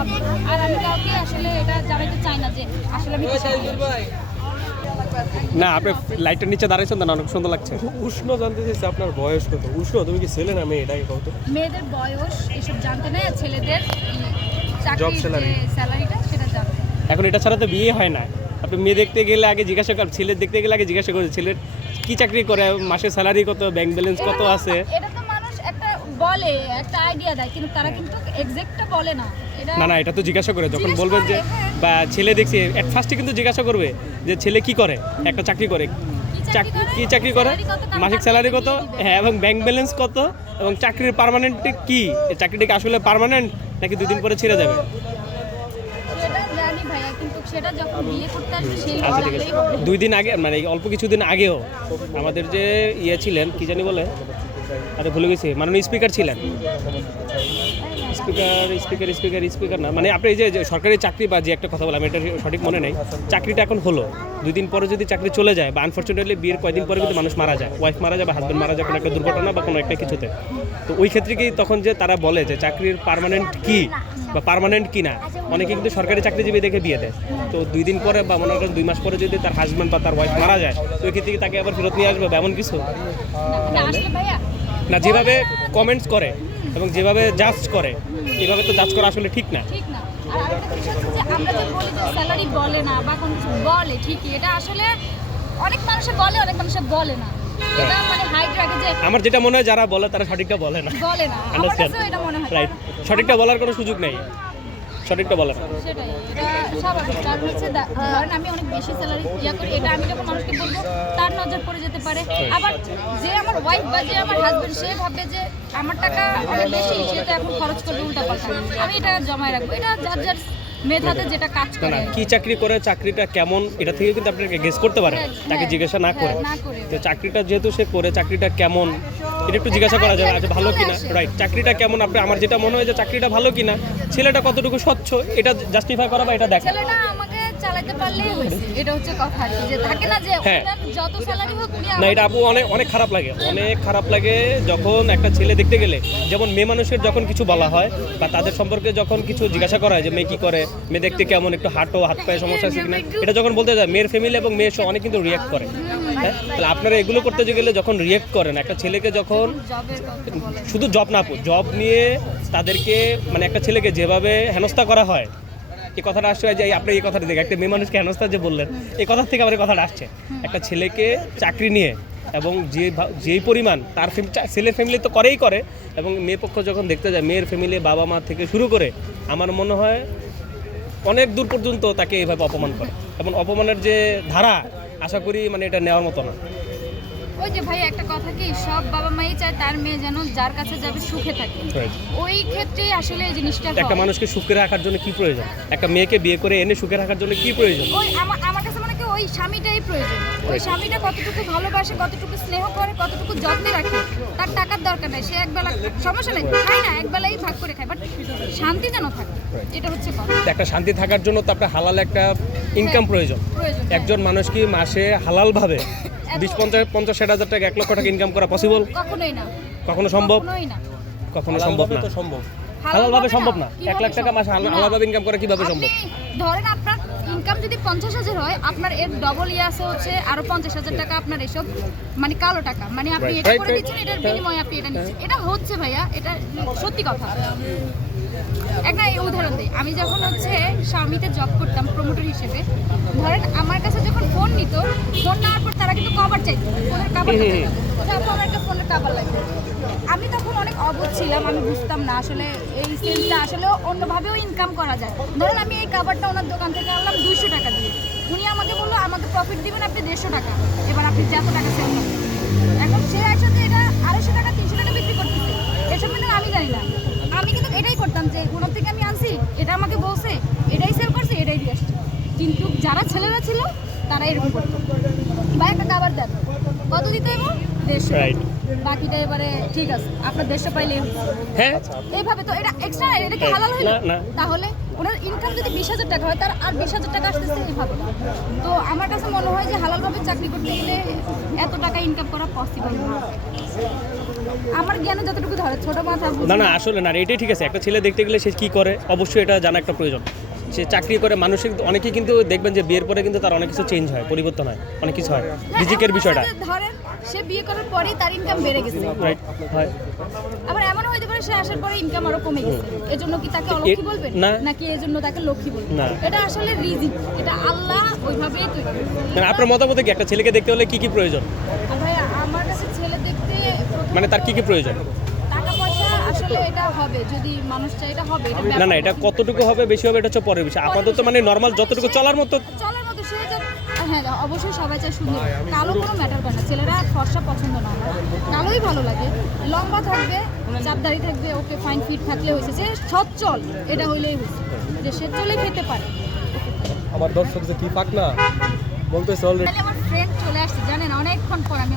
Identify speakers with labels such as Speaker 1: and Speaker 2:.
Speaker 1: হবে আর আমি কাউকে আসলে এটা জানাতে চাই না যে আসলে আমি
Speaker 2: না আপনি লাইটের নিচে দাঁড়াইছেন না অনেক সুন্দর লাগছে।
Speaker 3: উষ্ণ জানতে চাইছে আপনার বয়স কত? উষ্ণ তুমি কি ছেলে না মেয়ে? এটাকে কত
Speaker 1: মেয়েদের বয়স এসব জানতে নেই আর ছেলেদের চাকরির স্যালারিটা সেটা জানতে
Speaker 2: এখন এটা ছাড়া তো বিয়ে হয় না। আপনি মেয়ে দেখতে গেলে আগে জিজ্ঞাসা কর ছেলে দেখতে গেলে আগে জিজ্ঞাসা করে ছেলের কি চাকরি করে মাসের স্যালারি কত ব্যাংক ব্যালেন্স কত আছে?
Speaker 1: এটা তো মানুষ একটা বলে একটা আইডিয়া দেয় কিন্তু তারা কিন্তু এক্সাক্টটা বলে না।
Speaker 2: না না এটা তো জিজ্ঞাসা করে যখন বলবেন যে
Speaker 1: হ্যাঁ।
Speaker 2: বা ছেলে দেখছি এট ফার্স্টে কিন্তু জিজ্ঞাসা করবে যে ছেলে কি করে একটা চাকরি করে। কি চাকরি করে? মাসিক স্যালারি কত? হ্যাঁ এবং ব্যাংক ব্যালেন্স কত? এবং চাকরির পার্মানেন্ট কি? এই চাকরিটা কি আসলে পার্মানেন্ট নাকি দুদিন পরে ছেড়ে যাবে? আচ্ছা। দুই দিন আগে মানে অল্প কিছুদিন আগেও আমাদের যে ইয়ে ছিলেন কি জানি বলে? আরে ভুলে গেছি মাননীয় স্পিকার ছিলেন। স্পিকার স্পিকার স্পিকার স্পিকার না। মানে আপনি এই যে সরকারি চাকরি বা যে একটা কথা বললাম এটা সঠিক মনে নেই। চাকরিটা এখন হলো। দুই দিন পরে যদি চাকরি চলে যায় বা আনফর্চুনেটলি বিয়ের কয়দিন পরে কিন্তু মানুষ মারা যায়। ওয়াইফ মারা যায় বা হাজব্যান্ড মারা যায় কোনো একটা দুর্ঘটনা বা কোনো একটা কিছুতে। তো ওই ক্ষেত্রে কি তখন যে তারা বলে যে চাকরির পার্মানেন্ট কি বা পার্মানেন্ট কি না অনেকে কিন্তু সরকারি চাকরিজীবী দেখে বিয়ে দেয়। তো দুই দিন পরে বা মনে করেন দুই মাস পরে যদি তার হাজব্যান্ড বা তার ওয়াইফ মারা যায় তো ওই ক্ষেত্রে তাকে আবার ফেরত নিয়ে আসবে বা এমন কিছু?
Speaker 1: না
Speaker 2: যেভাবে কমেন্টস করে। এবং যেভাবে জাজ করে এভাবে তো জাজ করা আসলে ঠিক না।
Speaker 1: ঠিক না। আর আরেকটা বিষয় হচ্ছে যে আমরা যে বলি যে স্যালারি বলে না বা কোনো কিছু বলে ঠিকই এটা আসলে অনেক মানুষে বলে অনেক মানুষে বলে না। এটা মানে হাইট রাখে যে
Speaker 2: আমার যেটা মনে হয় যারা বলে তারা সঠিকটা বলে না।
Speaker 1: বলে না। আমার কাছেও এটা মনে হয়।
Speaker 2: রাইট সঠিকটা বলার কোনো সুযোগ নেই। সঠিকটা বলে। না
Speaker 1: সেটাই এটা স্বাভাবিক। কারণ হচ্ছে ধরেন আমি অনেক বেশি স্যালারি ইয়া করি এটা আমি যখন মানুষকে বলব তার নজর পড়ে যেতে পারে। আবার যে আমার ওয়াইফ বা যে আমার হাজবেন্ড সে ভাবে যে আমার টাকা অনেক বেশি সে তো এখন খরচ করবে উল্টা পাল্টা। আমি এটা জমায় রাখব। এটা যার যার মেধাতে যেটা কাজ করে।
Speaker 2: কি চাকরি করে চাকরিটা কেমন এটা থেকে কিন্তু আপনাকে গেস করতে পারে।
Speaker 1: হ্যাঁ,
Speaker 2: তাকে
Speaker 1: হ্যাঁ,
Speaker 2: জিজ্ঞাসা না করে।
Speaker 1: হ্যাঁ, না করে।
Speaker 2: তো চাকরিটা যেহেতু সে করে চাকরিটা কেমন এটা একটু জিজ্ঞাসা করা যাবে আচ্ছা ভালো কিনা? রাইট চাকরিটা কেমন? আপনি আমার যেটা মনে হয় যে চাকরিটা ভালো কিনা? ছেলেটা কতটুকু স্বচ্ছ? এটা জাস্টিফাই করা বা এটা দেখা?
Speaker 1: চালাতে পারলেই হয়েছে এটা হচ্ছে কথা যে থাকে না যে
Speaker 2: হ্যাঁ।
Speaker 1: যত স্যালারি হোক
Speaker 2: না এটা আপু অনেক অনেক খারাপ লাগে অনেক খারাপ লাগে যখন একটা ছেলে দেখতে গেলে যেমন মেয়ে মানুষের যখন কিছু বলা হয় বা তাদের সম্পর্কে যখন কিছু জিজ্ঞাসা করা হয় যে মেয়ে কি করে? মেয়ে দেখতে কেমন? একটু হাঁটো হাত পায়ে সমস্যা আছে কিনা? এটা যখন বলতে যায় মেয়ের ফ্যামিলি এবং মেয়ের অনেক কিন্তু রিয়াক্ট করে। হ্যাঁ? আপনারা এগুলো করতে গেলে যখন রিয়েক্ট করেন, একটা ছেলেকে যখন শুধু জব না জব নিয়ে তাদেরকে মানে একটা ছেলেকে যেভাবে হেনস্থা করা হয়, এই কথাটা আসছে যে আপনি এই কথাটা দেখে একটা মেয়ে মানুষকে হেনস্থা যে বললেন, এই কথা থেকে আমার এই কথাটা আসছে। একটা ছেলেকে চাকরি নিয়ে এবং যে যেই পরিমাণ তার ছেলের ফ্যামিলি তো করেই করে এবং মেয়ে পক্ষ যখন দেখতে যায়, মেয়ের ফ্যামিলি বাবা মা থেকে শুরু করে, আমার মনে হয় অনেক দূর পর্যন্ত তাকে এইভাবে অপমান করে। এবং অপমানের যে ধারা আশা করি মানে এটা নেওয়ার মতো না।
Speaker 1: ওই যে ভাই একটা কথা কি সব বাবা মাই চায় তার মেয়ে যেন যার কাছে যাবে সুখে থাকে। ওই ক্ষেত্রে আসলে এই জিনিসটা
Speaker 2: একটা মানুষকে সুখে রাখার জন্য কি প্রয়োজন? একটা মেয়েকে বিয়ে করে এনে সুখে রাখার জন্য কি প্রয়োজন?
Speaker 1: ওই আমার কাছে মনে হয় কি ওই স্বামীটাই প্রয়োজন। ওই স্বামীটা কতটুকু ভালোবাসে কতটুকু স্নেহ করে কতটুকু যত্নে রাখে তার টাকার দরকার নাই। সে একবেলা সমস্যা নেই খায় না একবেলাই ভাগ করে খায় বাট শান্তি যেন থাকে এটা হচ্ছে কথা।
Speaker 2: একটা শান্তি থাকার জন্য তো আপনার হালাল একটা ইনকাম প্রয়োজন।
Speaker 1: প্রয়োজন
Speaker 2: একজন মানুষ কি মাসে হালালভাবে বিশ পঞ্চাশ পঞ্চাশ ষাট হাজার টাকা এক লক্ষ টাকা ইনকাম করা পসিবল
Speaker 1: কখনোই না।
Speaker 2: কখনো সম্ভব? কখনো সম্ভব না।
Speaker 3: তো সম্ভব।
Speaker 2: হালালভাবে সম্ভব না। এক লাখ টাকা মাসে হালাল- হালালভাবে ইনকাম করা কীভাবে সম্ভব?
Speaker 1: ধরেন আপনার ইনকাম যদি পঞ্চাশ হাজার হয় আপনার এর ডবল ইয়ে আছে হচ্ছে আরও পঞ্চাশ হাজার টাকা আপনার এসব মানে কালো টাকা। মানে আপনি এটা করে দিচ্ছেন এটার বিনিময়ে আপনি এটা নিচ্ছেন। এটা হচ্ছে ভাইয়া এটা সত্যি কথা। একটা উদাহরণ দিই। আমি যখন হচ্ছে স্বামীতে জব করতাম প্রমোটর হিসেবে, ধরেন আমার কাছে যখন ফোন নিত ফোন নেওয়ার পর তারা কিন্তু কভার চাইতো। ফোনের কাভার আমার একটা ফোনের কাভার লাগবে। আমি তখন অনেক অবুঝ ছিলাম, আমি বুঝতাম না আসলে এই সেলসটা আসলে অন্যভাবেও ইনকাম করা যায়। ধরেন আমি এই কাভারটা ওনার দোকান থেকে আনলাম দুইশো টাকা দিয়ে। উনি আমাকে বলল, আমাকে প্রফিট দিবেন আপনি দেড়শো টাকা। এবার আপনি যত টাকা সেল এখন সে একসাথে এটা আড়াইশো টাকা তিনশো টাকা বিক্রি করতেছে এসব কিন্তু আমি জানি না আমি কিন্তু এটাই করতাম যে ওনার থেকে আমি আনছি এটা আমাকে বলছে এটাই সেল করছে এটাই দিয়ে আসছে কিন্তু যারা ছেলেরা ছিল তারা এরকম করতো বা একটা খাবার দেন। কত দিতে হবে দেড়শো। বাকিটা এবারে ঠিক আছে। আপনার দেড়শো পাইলে
Speaker 2: হ্যাঁ।
Speaker 1: এইভাবে তো এটা এক্সট্রা এটা কি
Speaker 2: হ্যাঁ,
Speaker 1: হালাল হইল?
Speaker 2: না, না।
Speaker 1: তাহলে ওনার ইনকাম যদি বিশ হাজার টাকা হয় তার আর বিশ হাজার টাকা আসতেছে এইভাবে। তো আমার কাছে মনে হয় যে হালালভাবে চাকরি করতে গেলে এত টাকা ইনকাম করা পসিবল না। আমার জ্ঞানে যতটুকু ধরে ছোট মাথা
Speaker 2: না না আসলে না এটাই ঠিক আছে। একটা ছেলে দেখতে গেলে সে কি করে? অবশ্যই এটা জানা একটা প্রয়োজন। সে চাকরি করে মানুষের অনেকেই কিন্তু দেখবেন যে বিয়ের পরে কিন্তু তার অনেক কিছু চেঞ্জ হয় পরিবর্তন হয় অনেক কিছু হয়।
Speaker 1: হ্যাঁ,
Speaker 2: রিজিকের বিষয়টা।
Speaker 1: ধরেন সে বিয়ে করার পরেই তার ইনকাম বেড়ে গেছে।
Speaker 2: রাইট হয়।
Speaker 1: আবার হইতে পারে সে আসার পরে ইনকাম আরও কমে গেছে। এজন্য কি তাকে অলক্ষী বলবেন? নাকি এজন্য তাকে লক্ষ্মী বলবেন। এটা আসলে রিজিক। এটা আল্লাহ ওইভাবেই তৈরি
Speaker 2: মানে আপনার মতামতে কি? একটা ছেলেকে দেখতে হলে কি কি প্রয়োজন?
Speaker 1: ভাই আমার কাছে ছেলে দেখতে
Speaker 2: মানে তার কি কি প্রয়োজন?
Speaker 1: এটা হবে যদি মানুষ এটা হবে এটা
Speaker 2: না না এটা কতটুকু হবে বেশি হবে এটা হচ্ছে পরের বিষয়। আপাতত মানে নর্মাল যতটুকু চলার মতো
Speaker 1: চলার মতো হ্যাঁ অবশ্যই সবাই চায় সুন্দর। কালো কোনো ম্যাটার করে না। ছেলেরা ফর্সা পছন্দ না আমার। কালোই ভালো লাগে। লম্বা থাকবে চাপদারি থাকবে ওকে ফাইন ফিট থাকলে হয়েছে। যে সচ্ছল এটা হইলেই হয়েছে। যে সে চলে খেতে পারে।
Speaker 3: আমার দর্শক যে কি পাক না বলতেছে অলরেডি
Speaker 1: আমার ফ্রেন্ড চলে আসছে জানেন অনেকক্ষণ পর আমি